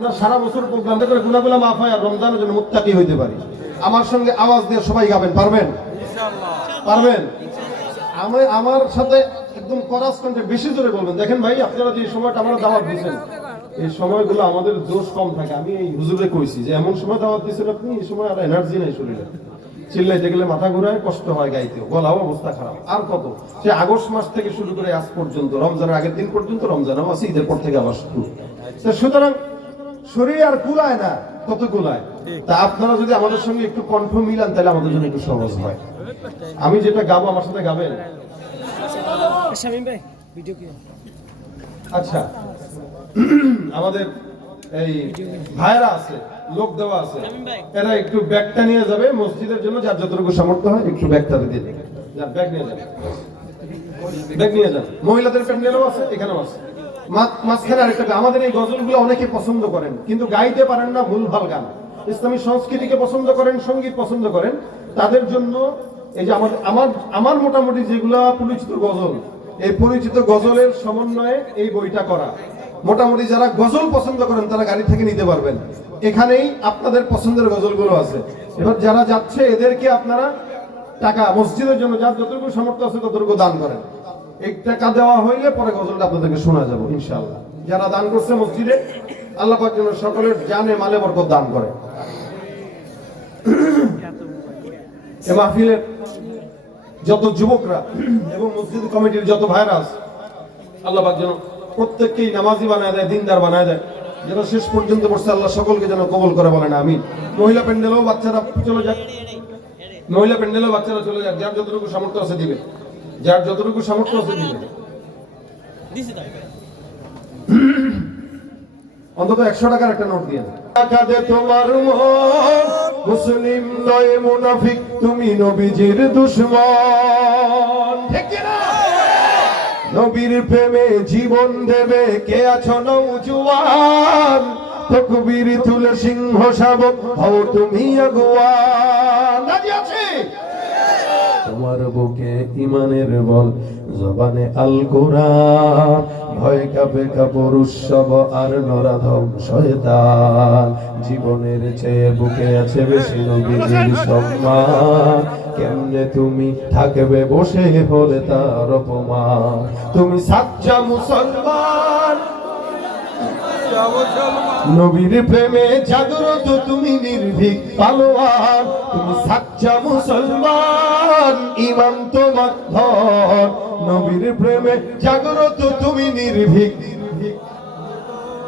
আমরা সারা বছর প্রোগ্রাম করে গুনাগুলা মাফ হয় আর রমজানের জন্য মুত্তাকি হইতে পারি। আমার সঙ্গে আওয়াজ দিয়ে সবাই গাবেন পারবেন? পারবেন? আমি আমার সাথে একদম করাস কণ্ঠে বেশি জোরে বলবেন। দেখেন ভাই আপনারা যে সময়টা আমরা দাওয়াত দিচ্ছেন এই সময়গুলো আমাদের জোশ কম থাকে। আমি এই হুজুরে কইছি যে এমন সময় দাওয়াত দিচ্ছেন আপনি এই সময় আর এনার্জি নাই শরীরে। চিল্লাইতে গেলে মাথা ঘুরায় কষ্ট হয় গাইতেও। গলাও অবস্থা খারাপ। আর কত? সে আগস্ট মাস থেকে শুরু করে আজ পর্যন্ত রমজানের আগের দিন পর্যন্ত রমজান আছে ঈদের পর থেকে আবার শুরু। সুতরাং শরীর আর কুলায় না কত কুলায়? তা আপনারা যদি আমাদের সঙ্গে একটু কণ্ঠ মিলান তাহলে আমাদের জন্য একটু সহজ হয়। আমি যেটা গাবো আমার সাথে গাবেন? শামিম ভাই ভিডিও কি আচ্ছা। আমাদের এই ভাইরা আছে লোক দেওয়া আছে। এরা একটু ব্যাগটা নিয়ে যাবে মসজিদের জন্য যার যতটুকু সামর্থ্য হয় একটু ব্যাগটা দিয়ে দেবে। ব্যাগ নিয়ে যাবে ব্যাগ নিয়ে যান। মহিলাদের প্যান্ডেলও আছে এখানেও আছে। মাঝখানে আরেকটা। আমাদের এই গজলগুলো অনেকে পছন্দ করেন, কিন্তু গাইতে পারেন না ভুল ভালো গান। ইসলামী সংস্কৃতিকে পছন্দ করেন, সংগীত পছন্দ করেন, তাদের জন্য এই যে আমার আমার আমার মোটামুটি যেগুলা পরিচিত গজল, এই পরিচিত গজলের সমন্বয়ে এই বইটা করা। মোটামুটি যারা গজল পছন্দ করেন, তারা গাড়ি থেকে নিতে পারবেন। এখানেই আপনাদের পছন্দের গজলগুলো আছে। এবার যারা যাচ্ছে, এদেরকে আপনারা টাকা, মসজিদের জন্য যার যতটুকু সামর্থ্য আছে ততটুকু দান করেন। এই টাকা দেওয়া হইলে পরে গজলটা আপনাদেরকে শোনা যাবে, ইনশাআল্লাহ। যারা দান করছে মসজিদে, আল্লাহ পাক যেন সকলের জানে মালে বরকত দান করে। এ মাহফিলের যত যুবকরা এবং মসজিদ কমিটির যত ভাইরাস আল্লাহ পাক যেন প্রত্যেককেই নামাজি বানায় দেয়, দিনদার বানায় দেয়, যেন শেষ পর্যন্ত বসছে আল্লাহ সকলকে যেন কবল করে বলেন আমি মহিলা প্যান্ডেলেও বাচ্চারা চলে যাক। মহিলা প্যান্ডেলেও বাচ্চারা চলে যাক, যার যতটুকু সামর্থ্য আছে দিবে। যার যতটুকু সামর্থ্য আছে দিবে অন্তত একশো টাকার একটা নোট দিয়ে টাকা দে তোমার মুসলিম নয় মুনাফিক তুমি নবীজির দুশ্মন। নবীর প্রেমে জীবন দেবে কে আছো নৌজুয়ান? তকবীর তুলে সিংহ শাবক হও তুমি আগুয়ান। আছি? তোমার বুকে ইমানের বল। জবানে আল কোরআন ভয় কাপে কাপড় আর নরাধম শয়তান জীবনের চেয়ে বুকে আছে বেশি নবীজির সম্মান। কেমনে তুমি থাকবে বসে হলে তার অপমান? তুমি সাচ্চা মুসলমান নবীর প্রেমে জাগ্রত তুমি নির্ভীক পালোয়ান। তুমি সাচ্চা মুসলমান ইমান তোমার নবীর প্রেমে জাগ্রত তুমি নির্ভীক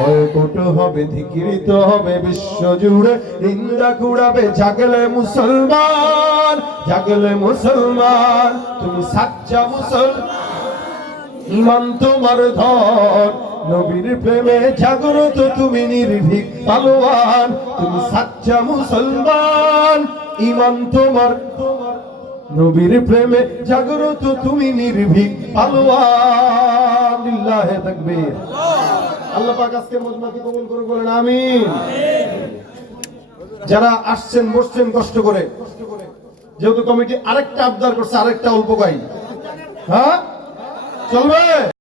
বয়কট হবে, ধিকৃত হবে নিন্দা কুড়াবে, জাগলে মুসলমান জাগলে মুসলমান। তুমি সাচ্চা মুসলমান। ইমান তোমার ধন, নবীর প্রেমে জাগ্রত তুমি নির্ভীক পালোয়ান। তুমি সাচ্চা মুসলমান ইমান তোমার নবীর প্রেমে জাগ্রত তুমি নির্ভীক পালোয়ান। লিল্লাহে তাকবীর। আল্লাহ পাক আজকে মজমাকে কবুল করে বলেন, আমিন। যারা আসছেন, বসছেন, কষ্ট করে। যেহেতু কমিটি আরেকটা আবদার করছে, আরেকটা অল্প গাই হ্যাঁ? চলবে?